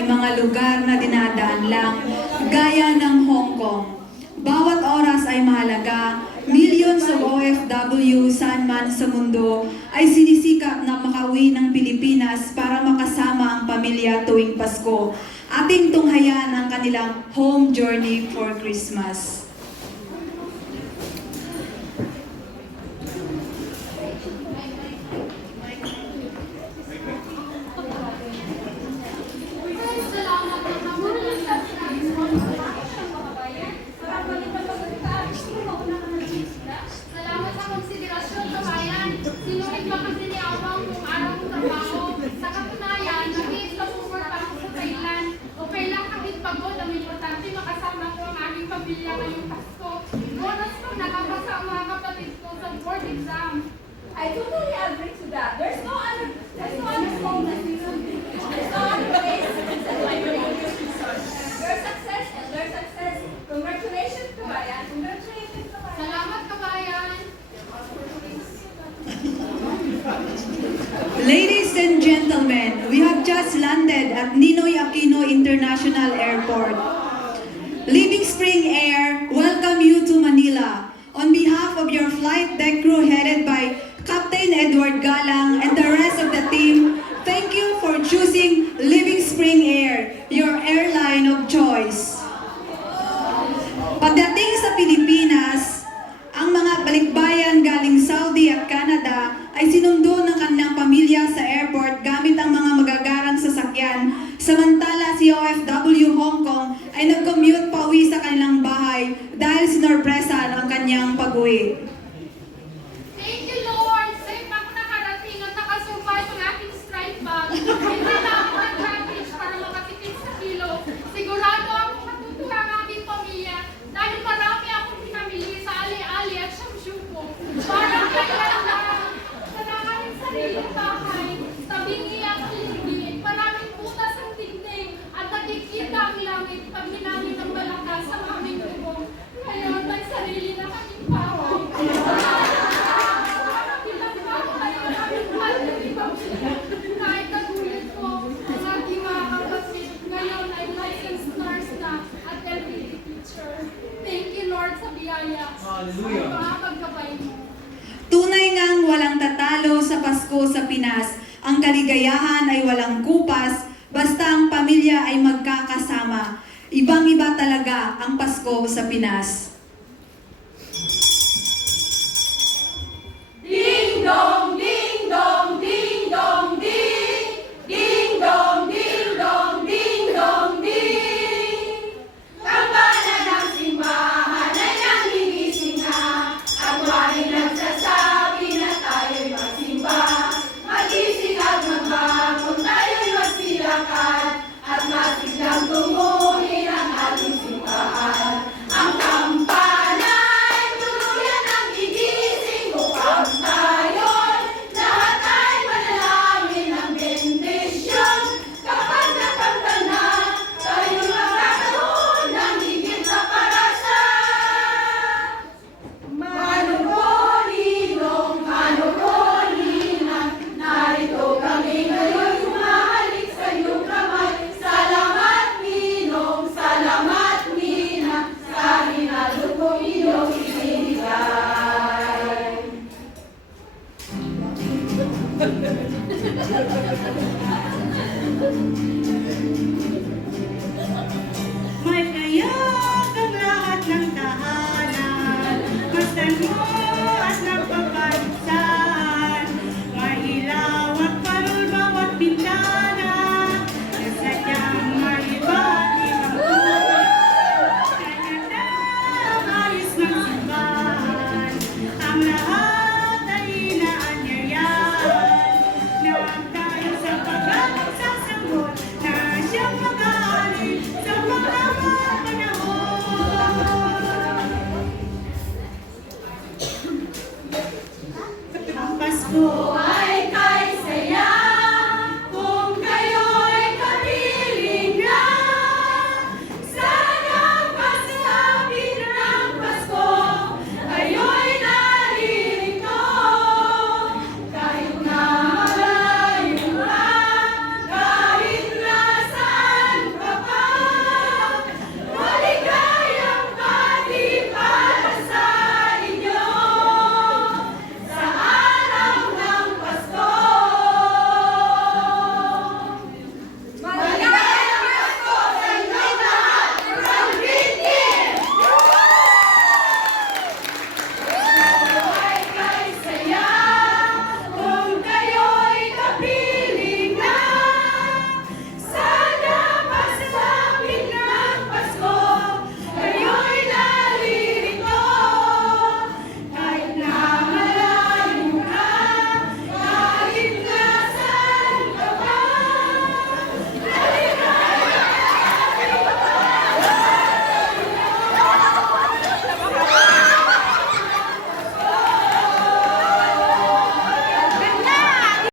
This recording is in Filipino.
may mga lugar na dinadaan lang, gaya ng Hong Kong. Bawat oras ay mahalaga. Millions of OFW saan man sa mundo ay sinisikap na makauwi ng Pilipinas para makasama ang pamilya tuwing Pasko. Ating tunghayan ang kanilang home journey for Christmas. Salamat sa konsiderasyon, kabayan. Sinulit pa kasi ni Awang kung araw ng trabaho. Sa katunayan, nag-iis ka sumur pa ako sa Thailand. Okay lang kahit pagod, ang importante makasama ko ang aking pamilya ngayong Pasko. Bonus ko, nakapasa ang mga kapatid ko sa board exam. I totally agree to that. There's no other song that we can do. There's no other place to celebrate Christmas. Your success and their success. Congratulations, kabayan. Congratulations, kabayan. Salamat, kabayan. Ladies and gentlemen, we have just landed at Ninoy Aquino International Airport. Living Spring Air, welcome you to Manila. On behalf of your flight deck crew headed by Captain Edward Galang and the rest of the team, thank you for choosing Living Spring Air, your airline of choice. Pagdating sa Pilipinas, ang mga balikbayan galing Saudi at Canada ay sinundo ng kanilang pamilya sa airport gamit ang mga magagarang sasakyan, samantala si OFW Hong Kong ay nag-commute pauwi sa kanilang bahay dahil sinorpresa ang kanyang pag-uwi. Thank you, Lord. Safe ako nakarating at nakasurvive ang aking strike bag. Hindi na ako nag-package para makatipid sa kilo. Sigurado ako matutuwa ang aking pamilya dahil marami akong pinamili sa ali-ali at siyam-syupo. Parang kailan lang sa aking sariling bahay. Tabing iyak ang ligid. Maraming butas ang dingding at nakikita ang langit pag hinangin ng malakas ang aming bubong. Ngayon, may sarili na kaming bahay. Kahit nagulit ko, ang aking mga kapatid ngayon ay licensed nurse na at LPD teacher. Thank you, Lord, sa biyaya. Hallelujah. Sa mga pagkabay mo. Tunay ngang walang tatalo sa Pasko sa Pinas. Ang kaligayahan ay walang kupas, basta ang pamilya ay magkakasama. Ibang-iba talaga ang Pasko sa Pinas. Ding dong, ding dong, ding dong, ding. Ding dong, ding dong, ding dong, ding. Kampana ng simbahan ay nangigising na. Ang wari nagsasabi na tayo'y magsimba. Magising at magbangon, tayo'y magsilakad. At masiglang tumuhin ang ating simbahan. Ang kampana ay tuluyan ang gigising upang tayo'y lahat ay manalangin ng bendisyon. Kapag nakanta na, tayo'y magkakaroon ng higit na parasal. Manukolinong, manukolinang, narito kami ngayon, humahalik sa iyong kamay. Salamat Ninong, salamat Nina, sa hinalo ko iyong ibinigay.